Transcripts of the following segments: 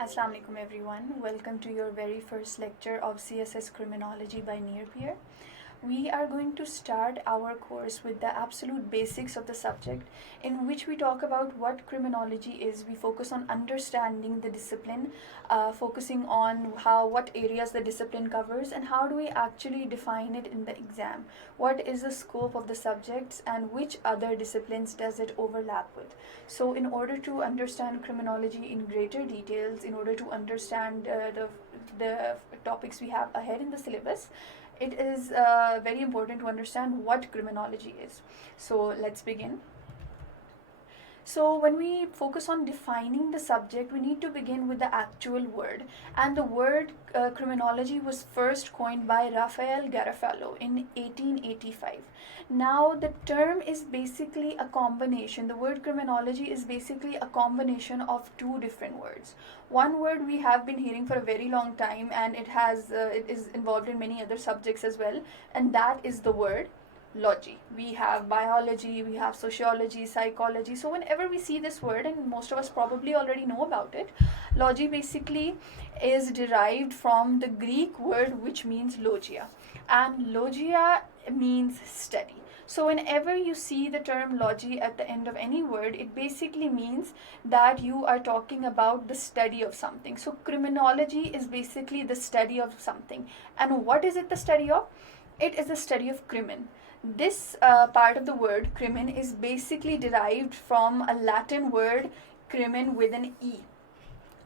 Assalamu alaikum everyone. Welcome to your very first lecture of CSS Criminology by Near Peer. We are going to start our course with the absolute basics of the subject, in which we talk about what criminology is. We focus on understanding the discipline, focusing on what areas the discipline covers and how do we actually define it in the exam. What is the scope of the subjects and which other disciplines does it overlap with. So in order to understand criminology in greater details, in order to understand the topics we have ahead in the syllabus, it is very important to understand what criminology is. So let's begin. So when we focus on defining the subject, we need to begin with the actual word. And the word criminology was first coined by Raphael Garofalo in 1885. Now the term is basically a combination. The word criminology is basically a combination of two different words. One word we have been hearing for a very long time, and it is involved in many other subjects as well, and that is the word logy. We have biology, we have sociology, psychology. So whenever we see this word, and most of us probably already know about it, logy basically is derived from the Greek word which means logia, and logia means study. So whenever you see the term logy at the end of any word, it basically means that you are talking about the study of something. So criminology is basically the study of something. And what is it the study of? It is the study of crimin. This part of the word crimin is basically derived from a Latin word crimen with an E.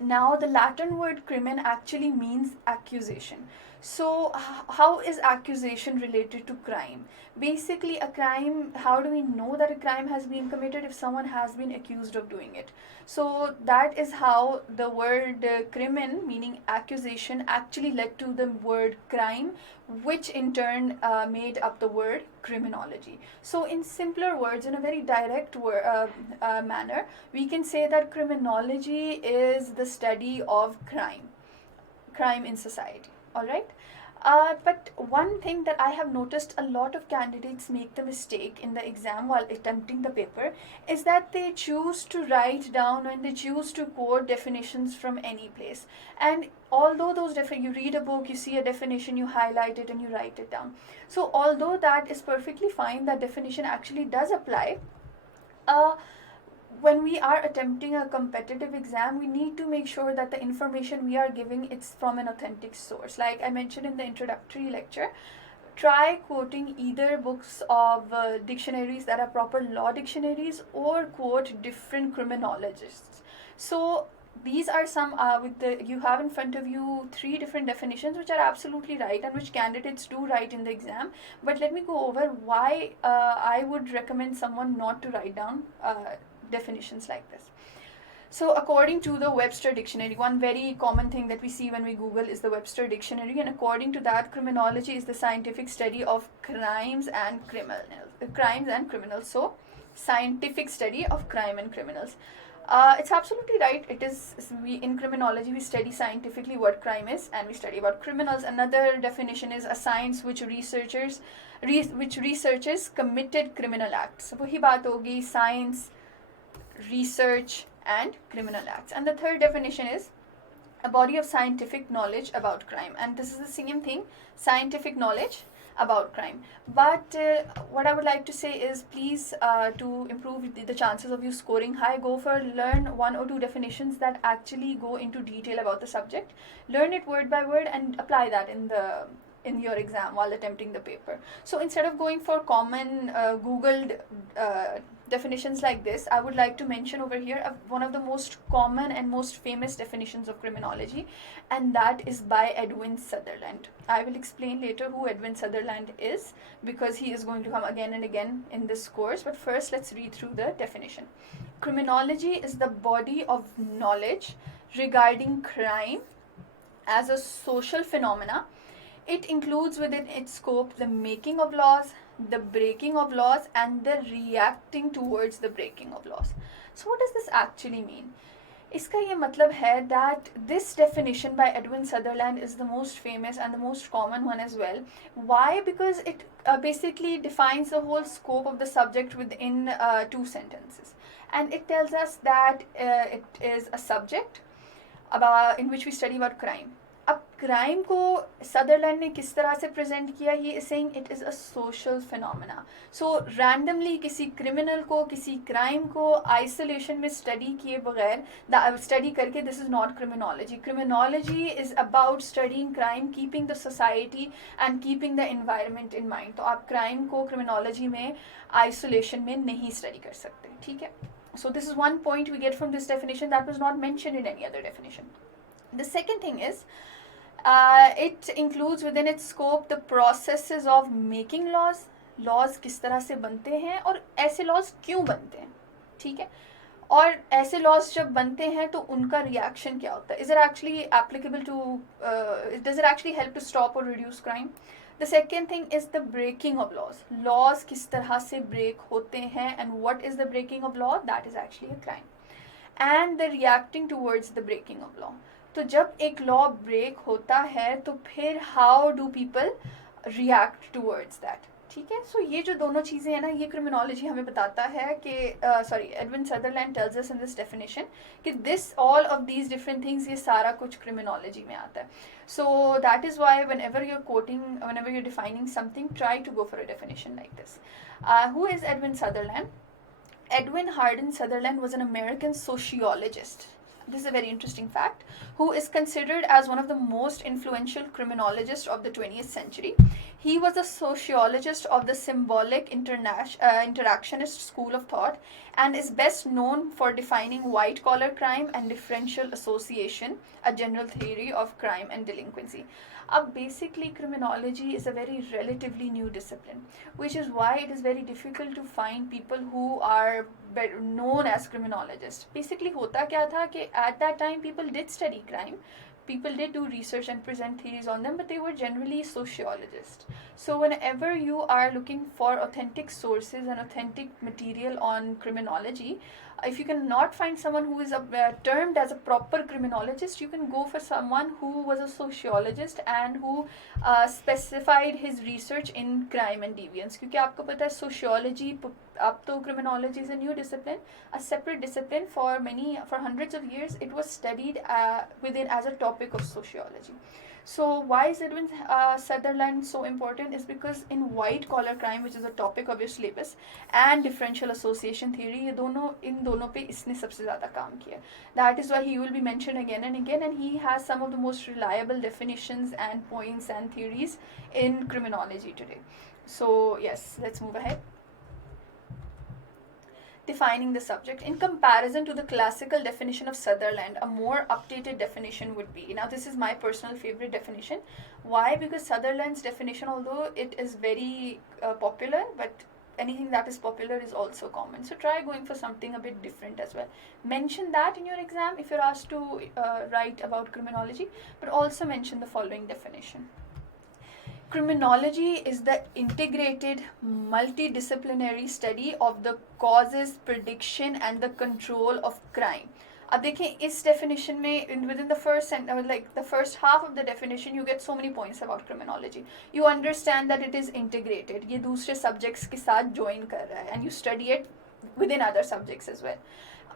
Now the Latin word crimen actually means accusation. So how is accusation related to crime? Basically a crime, how do we know that a crime has been committed? If someone has been accused of doing it. So that is how the word crimen, meaning accusation, actually led to the word crime, which in turn made up the word criminology. So in simpler words, in a very direct manner, we can say that criminology is the study of crime in society. All right. But one thing that I have noticed a lot of candidates make the mistake in the exam while attempting the paper is that they choose to write down and they choose to quote definitions from any place. And although you read a book, you see a definition, you highlight it and you write it down. So although that is perfectly fine, that definition actually does apply. When we are attempting a competitive exam, we need to make sure that the information we are giving, it's from an authentic source. Like I mentioned in the introductory lecture, try quoting either books of dictionaries that are proper law dictionaries, or quote different criminologists. So these are some you have in front of you 3 different definitions which are absolutely right and which candidates do write in the exam. But let me go over why I would recommend someone not to write down definitions like this. So according to the Webster Dictionary, one very common thing that we see when we Google is the Webster Dictionary, and according to that, criminology is the scientific study of crimes and criminals. So scientific study of crime and criminals. It's absolutely right. It is, in criminology we study scientifically what crime is, and we study about criminals. Another definition is a science which researches committed criminal acts. So वही बात होगी science, research and criminal acts. And the third definition is a body of scientific knowledge about crime, and this is the same thing, scientific knowledge about crime. But what I would like to say is, please, to improve the chances of you scoring high, learn 1 or 2 definitions that actually go into detail about the subject. Learn it word by word and apply that in your exam while attempting the paper. So instead of going for common googled definitions like this, I would like to mention over here one of the most common and most famous definitions of criminology, and that is by Edwin Sutherland. I will explain later who Edwin Sutherland is, because he is going to come again and again in this course. But first, let's read through the definition. Criminology is the body of knowledge regarding crime as a social phenomena. It includes within its scope the making of laws, the breaking of laws, and the reacting towards the breaking of laws. So what does this actually mean? इसका ये मतलब है that this definition by Edwin Sutherland is the most famous and the most common one as well. Why? Because it basically defines the whole scope of the subject within 2 sentences. And it tells us that it is a subject, in which we study about crime. अब crime को Sutherland ने किस तरह से present किया, he is saying it is a social phenomena. So randomly किसी criminal को, किसी क्राइम को आइसोलेशन में स्टडी किए बगैर स्टडी करके, this is not criminology. Criminology is about studying crime, keeping the society and keeping the environment in mind. तो आप क्राइम को क्रिमिनोलॉजी में आइसोलेशन में नहीं स्टडी कर सकते, ठीक है. So this is one point we get from this definition that was not mentioned in any other definition. The second thing is, it includes within its scope the processes of making laws. Laws किस तरह से बनते हैं और ऐसे laws क्यों बनते हैं, ठीक है. और ऐसे laws जब बनते हैं तो उनका reaction क्या होता है. Is it actually applicable to, does it actually help to stop or reduce crime? The second thing is the breaking of laws. Laws किस तरह से break होते हैं, and what is the breaking of law? That is actually a crime. And the reacting towards the breaking of law. तो जब एक law break होता है तो फिर how do people react towards that? ठीक है. सो ये जो दोनों चीज़ें हैं ना, ये क्रिमिनोलॉजी हमें बताता है कि Edwin Sutherland tells us in this definition कि this all of these different things, ये सारा कुछ क्रिमिनोलॉजी में आता है. So that is why whenever you're quoting, whenever you're defining something, try to go for a definition like this. Who is Edwin Sutherland? Edwin Hardin Sutherland was an American sociologist. This is a very interesting fact, who is considered as one of the most influential criminologists of the 20th century. He was a sociologist of the symbolic interactionist school of thought and is best known for defining white-collar crime and differential association, a general theory of crime and delinquency. Basically, criminology is a very relatively new discipline, which is why it is very difficult to find people who are known as criminologists. Basically, होता क्या था कि at that time people did study crime, people did do research and present theories on them, but they were generally sociologists. So whenever you are looking for authentic sources and authentic material on criminology, if you cannot find someone who is termed as a proper criminologist, you can go for someone who was a sociologist and who specified his research in crime and deviance. क्योंकि आपको पता है sociology, अब तो criminology is a new discipline, a separate discipline. For hundreds of years it was studied within as a topic of sociology. So why is Edwin Sutherland so important? Is because in white collar crime, which is a topic of your syllabus, and differential association theory, इन दोनों पे इसने सबसे ज़्यादा काम किया. That is why he will be mentioned again and again, and he has some of the most reliable definitions and points and theories in criminology today. So yes, let's move ahead. Defining the subject. In comparison to the classical definition of Sutherland, a more updated definition would be, now this is my personal favorite definition. Why? Because Sutherland's definition, although it is very popular, but anything that is popular is also common. So try going for something a bit different as well. Mention that in your exam if you're asked to write about criminology, but also mention the following definition. Criminology is the integrated, multidisciplinary study of the causes, prediction and the control of crime. अब देखें इस definition में within the first half of the definition you get so many points about criminology. You understand that it is integrated. ये दूसरे subjects के साथ join कर रहा है, and you study it within other subjects as well.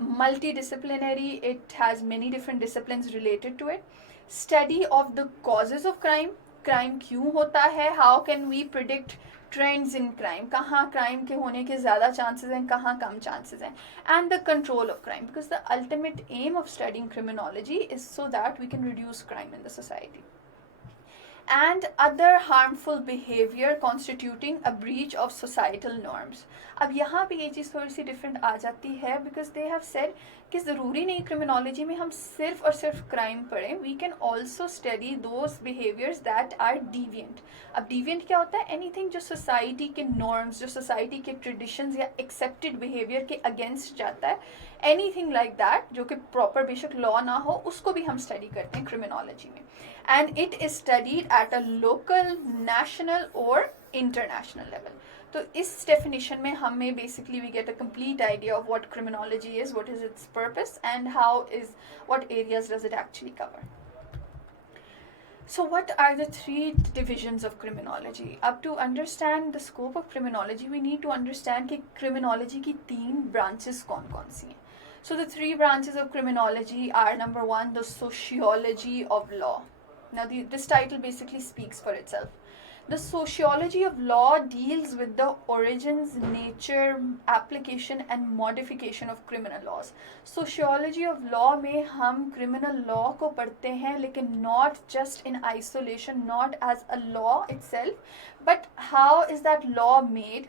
Multidisciplinary, it has many different disciplines related to it. Study of the causes of crime. Crime क्यों होता है, how can we predict trends in crime, कहाँ crime के होने के ज़्यादा chances हैं, कहाँ कम चांसेस हैं, and the control of crime, because the ultimate aim of studying criminology is so that we can reduce crime in the society. And other harmful behavior constituting a breach of societal norms. अब यहाँ पे ये चीज़ थोड़ी सी different आ जाती है, because they have said कि ज़रूरी नहीं क्रिमिनोलॉजी में हम सिर्फ और सिर्फ क्राइम पढ़ें, we can also study those behaviors that are deviant. अब deviant क्या होता है? Anything जो society के norms, जो society के traditions या accepted behavior के against जाता है, anything like that जो कि proper बेशक law ना हो, उसको भी हम study करते हैं criminology में. And it is studied at a local, national or international level. तो इस definition में हमें basically we get a complete idea of what criminology is, what is its purpose, and what areas does it actually cover. So what are the three divisions of criminology? Up to understand the scope of criminology, we need to understand कि criminology की 3 branches कौन-कौन सी हैं. So the three branches of criminology are: number one, the sociology of law. Now, this title basically speaks for itself. The sociology of law deals with the origins, nature, application and modification of criminal laws. Sociology of law में हम criminal law को पढ़ते हैं, लेकिन not just in isolation, not as a law itself, but how is that law made.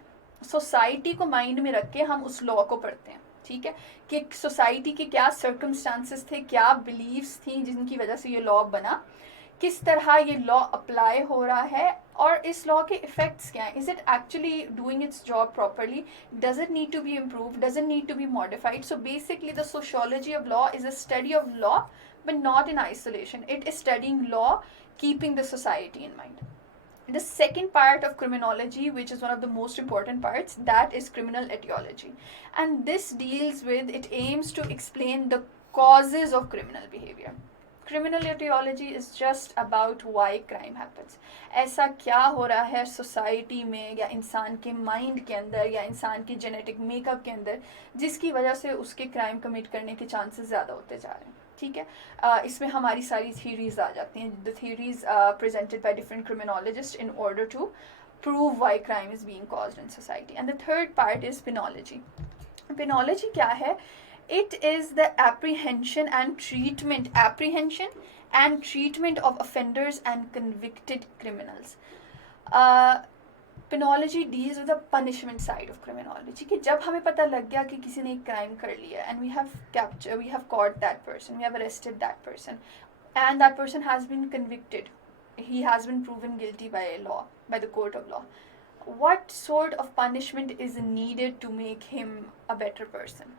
Society को mind में रख के हम उस लॉ को पढ़ते हैं, ठीक है, कि सोसाइटी के क्या सर्कमस्टांसेस थे, क्या बिलीव्स थी जिनकी वजह से ये लॉ बना, किस तरह ये लॉ अप्लाई हो रहा है, और इस लॉ के इफेक्ट्स क्या हैं. Is it actually doing its job properly, does it need to be improve, does it need to be modified. So basically the sociology of law is a study of law, but not in isolation. It is studying law, keeping the society in mind. The second part of criminology, which is one of the most important parts, that is criminal etiology. And this deals with, it aims to explain the causes of criminal behavior. Criminal etiology is just about why crime happens. ऐसा क्या हो रहा है society में या इंसान के mind के अंदर या इंसान के जेनेटिक मेकअप के अंदर जिसकी वजह से उसके क्राइम कमिट करने के चांसेस ज़्यादा होते जा रहे हैं. ठीक है, इसमें हमारी सारी थ्योरीज आ जाती हैं, the theories presented by different criminologists in order to prove why crime is being caused in society. And the third part is penology. Penology क्या है? It is the apprehension and treatment of offenders and convicted criminals. Penology deals with the punishment side of criminology. कि जब हमें पता लग गया कि किसी ने एक क्राइम कर लिया and we have caught that person, we have arrested that person, and that person has been convicted, he has been proven guilty by law, by the court of law. What sort of punishment is needed to make him a better person?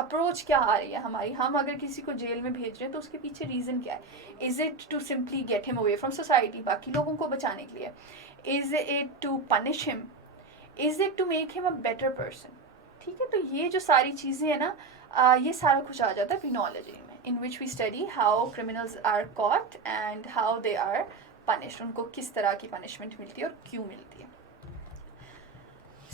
Approach क्या आ रही है हमारी? हम अगर किसी को jail में भेज रहे हैं तो उसके पीछे रीज़न क्या है? Is it to simply get him away from society, बाकी लोगों को बचाने के लिए? Is it to punish him? Is it to make him a better person? ठीक है, तो ये जो सारी चीज़ें हैं ना, ये सारा कुछ आ जाता है पेनोलॉजी में, in which we study how criminals are caught and how they are punished. उनको किस तरह की पनिशमेंट मिलती है और क्यों मिलती है.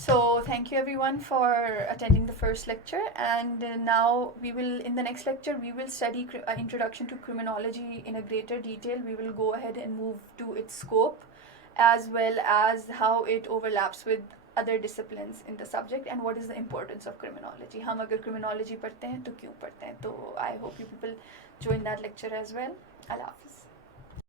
So thank you everyone for attending the first lecture, and now in the next lecture we will study introduction to criminology in a greater detail. We will go ahead and move to its scope as well as how it overlaps with other disciplines in the subject and what is the importance of criminology. हम अगर criminology पढ़ते हैं तो क्यों पढ़ते हैं? तो I hope you people join that lecture as well. Allah Hafiz.